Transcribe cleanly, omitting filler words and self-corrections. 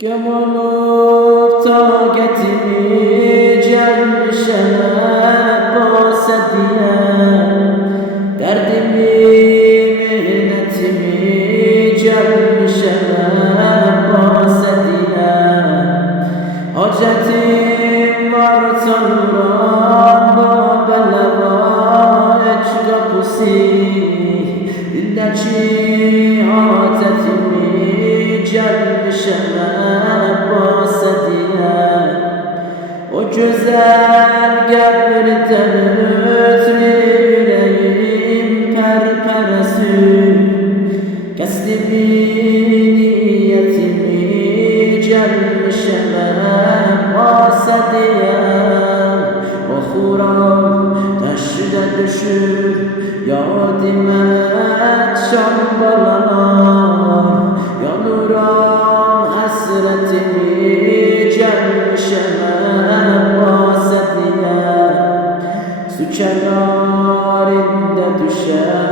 Gömülüp taqetimi celmişene base diye derdimi, mihnetimi celmişene base diye hacetim var Tanrı'm babeleva eç kapısı dildeki hatetimi celmişene base diye o güzel gebirden ötürü yüreğim perperesün kesdimi niyetimi celmişene base diye oxuram təşride düşür yadime şambalanar yanıram həsretimi celmişene base diye su kenarında düşer